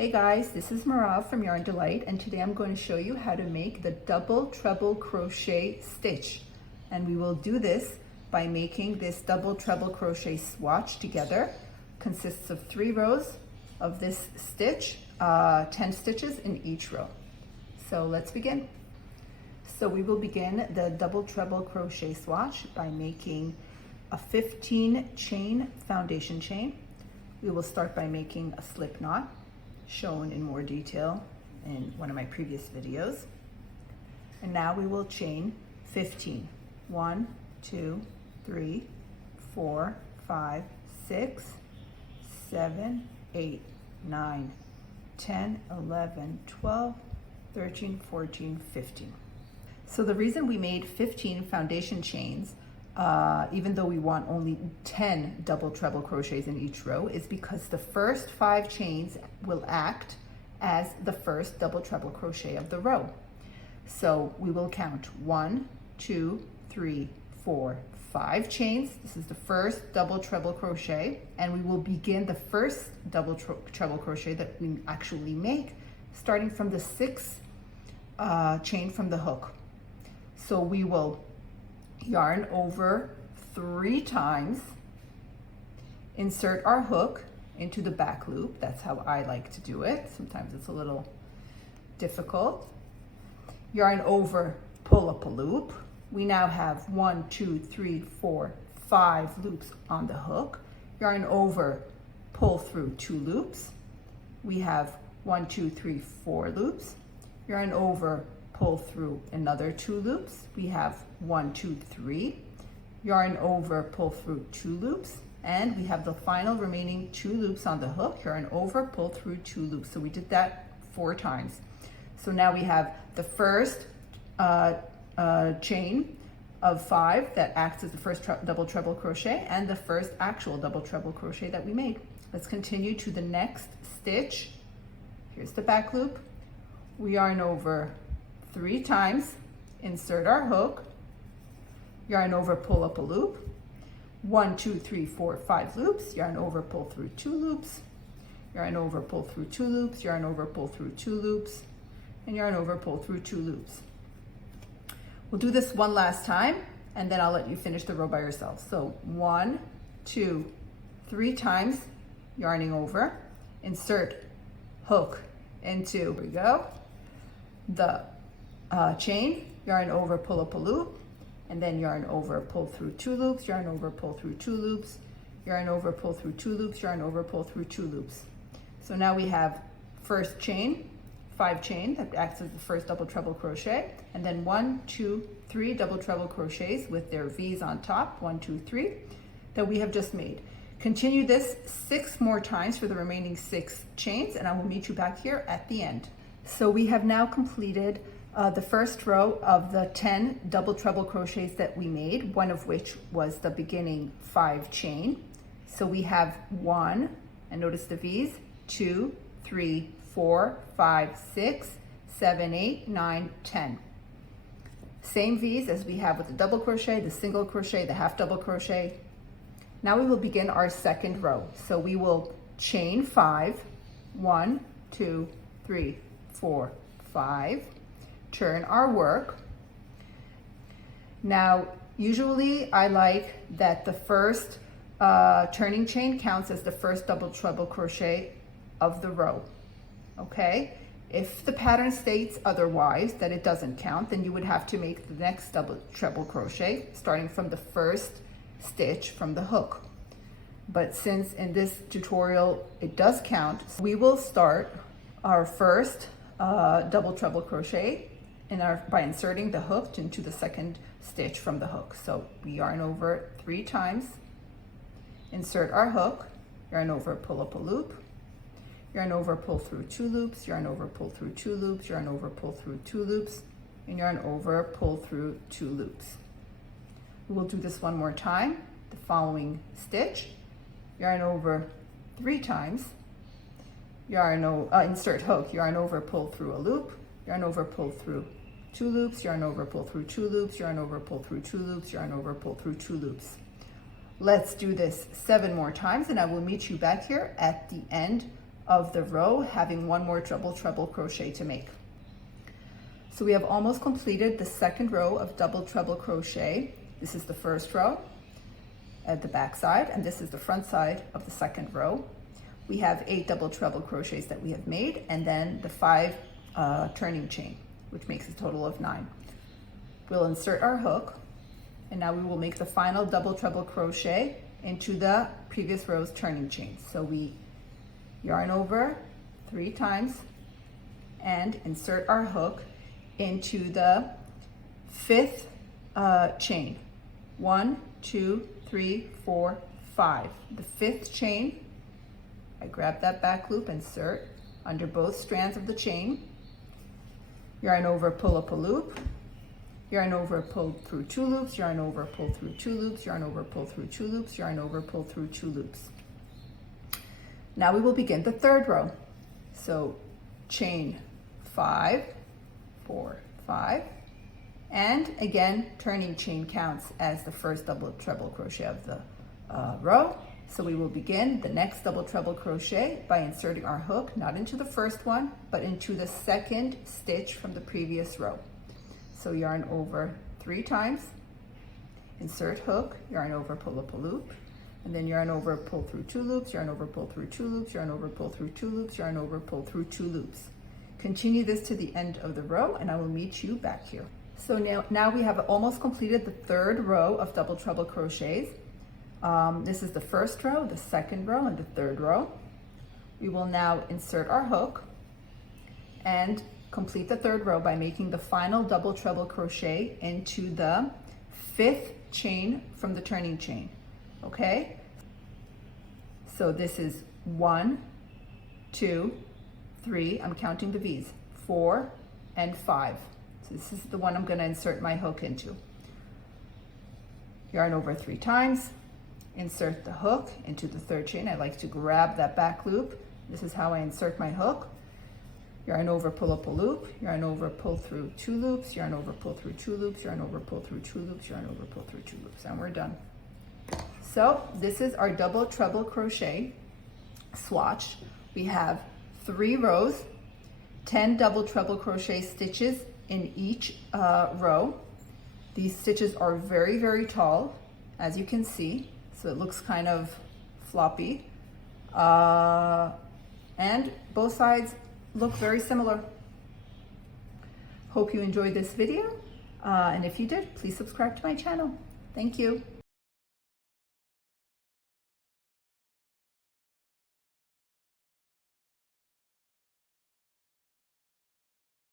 Hey guys, this is Marav from Yarn Delight, and today I'm going to show you how to make the double treble crochet stitch. And we will do this by making this double treble crochet swatch together. Consists of 3 rows of this stitch, 10 stitches in each row. So let's begin. So we will begin the double treble crochet swatch by making a 15 chain foundation chain. We will start by making a slip knot, shown in more detail in one of my previous videos. And now we will chain 15. 1, 2, 3, 4, 5, 6, 7, 8, 9, 10, 11, 12, 13, 14, 15. So the reason we made 15 foundation chains, even though we want only 10 double treble crochets in each row, is because the first 5 chains will act as the first double treble crochet of the row. So we will count 1, 2, 3, 4, 5 chains. This is the first double treble crochet, and we will begin the first double treble crochet that we actually make starting from the 6th chain from the hook. So we will yarn over 3 times, insert our hook into the back loop. That's how I like to do it. Sometimes it's a little difficult. Yarn over, pull up a loop. We now have 1, 2, 3, 4, 5 loops on the hook. Yarn over, pull through 2 loops. We have 1, 2, 3, 4 loops. Yarn over, pull through another 2 loops. We have 1, 2, 3. Yarn over, pull through 2 loops. And we have the final remaining 2 loops on the hook. Yarn over, pull through 2 loops. So we did that 4 times. So now we have the first chain of 5 that acts as the first double treble crochet and the first actual double treble crochet that we made. Let's continue to the next stitch. Here's the back loop. We yarn over 3 times, insert our hook, yarn over, pull up a loop, 1, 2, 3, 4, 5 loops, yarn over, pull through 2 loops, yarn over, pull through 2 loops, yarn over, pull through 2 loops, and yarn over, pull through 2 loops. We'll do this one last time, and then I'll let you finish the row by yourself. So 1, 2, 3 times, yarning over, insert hook into, here we go, the chain, yarn over, pull up a loop, and then yarn over, pull through 2 loops, yarn over, pull through 2 loops, yarn over, pull through 2 loops, yarn over, pull through 2 loops. So now we have first chain, 5 chain that acts as the first double treble crochet, and then 1, 2, 3 double treble crochets with their V's on top, 1, 2, 3, that we have just made. Continue this 6 more times for the remaining 6 chains, and I will meet you back here at the end. So we have now completed the first row of the 10 double treble crochets that we made, one of which was the beginning 5 chain. So we have 1, and notice the V's, 2, 3, 4, 5, 6, 7, 8, 9, 10. Same V's as we have with the double crochet, the single crochet, the half double crochet. Now we will begin our second row. So we will chain 5, 1, 2, 3, 4, 5, turn our work. Now, usually I like that the first turning chain counts as the first double treble crochet of the row, okay? If the pattern states otherwise, that it doesn't count, then you would have to make the next double treble crochet starting from the first stitch from the hook. But since in this tutorial it does count, we will start our first double treble crochet by inserting the hook into the second stitch from the hook. So we yarn over 3 times, insert our hook, yarn over, pull up a loop, yarn over, pull through 2 loops, yarn over, pull through 2 loops, yarn over, pull through 2 loops, and yarn over, pull through 2 loops. We will do this one more time, the following stitch, yarn over 3 times, insert hook, yarn over, pull through a loop, yarn over, pull through 2 loops, yarn over, pull through 2 loops, yarn over, pull through 2 loops, yarn over, pull through 2 loops. Let's do this 7 more times, and I will meet you back here at the end of the row, having one more double treble crochet to make. So we have almost completed the second row of double treble crochet. This is the first row at the back side, and this is the front side of the second row. We have 8 double treble crochets that we have made, and then the 5 turning chain, which makes a total of 9. We'll insert our hook, and now we will make the final double treble crochet into the previous row's turning chain. So we yarn over 3 times and insert our hook into the 5th chain. 1, 2, 3, 4, 5. The 5th chain, I grab that back loop, insert under both strands of the chain, yarn over, pull up a loop, yarn over, pull through 2 loops, yarn over, pull through 2 loops, yarn over, pull through 2 loops, yarn over, pull through 2 loops. Now we will begin the third row. So chain 5, 4, 5, and again, turning chain counts as the first double treble crochet of the row. So we will begin the next double treble crochet by inserting our hook, not into the first one, but into the second stitch from the previous row. So yarn over 3 times, insert hook, yarn over, pull up a loop, and then yarn over, pull through 2 loops, yarn over, pull through 2 loops, yarn over, pull through 2 loops, yarn over, pull through 2 loops. Continue this to the end of the row, and I will meet you back here. So now we have almost completed the third row of double treble crochets. This is the first row, the second row, and the third row. We will now insert our hook and complete the third row by making the final double treble crochet into the 5th chain from the turning chain. Okay? So this is 1, 2, 3, I'm counting the V's, 4, and 5. So this is the one I'm going to insert my hook into. Yarn over 3 times, insert the hook into the third chain. I like to grab that back loop. This is how I insert my hook. Yarn over, pull up a loop, yarn over, pull through 2 loops, yarn over, pull through 2 loops, yarn over, pull through 2 loops, yarn over, pull through 2 loops, and we're done. So this is our double treble crochet swatch. We have 3 rows, 10 double treble crochet stitches in each row. These stitches are very, very tall, as you can see, so it looks kind of floppy. And both sides look very similar. Hope you enjoyed this video, and if you did, please subscribe to my channel. Thank you.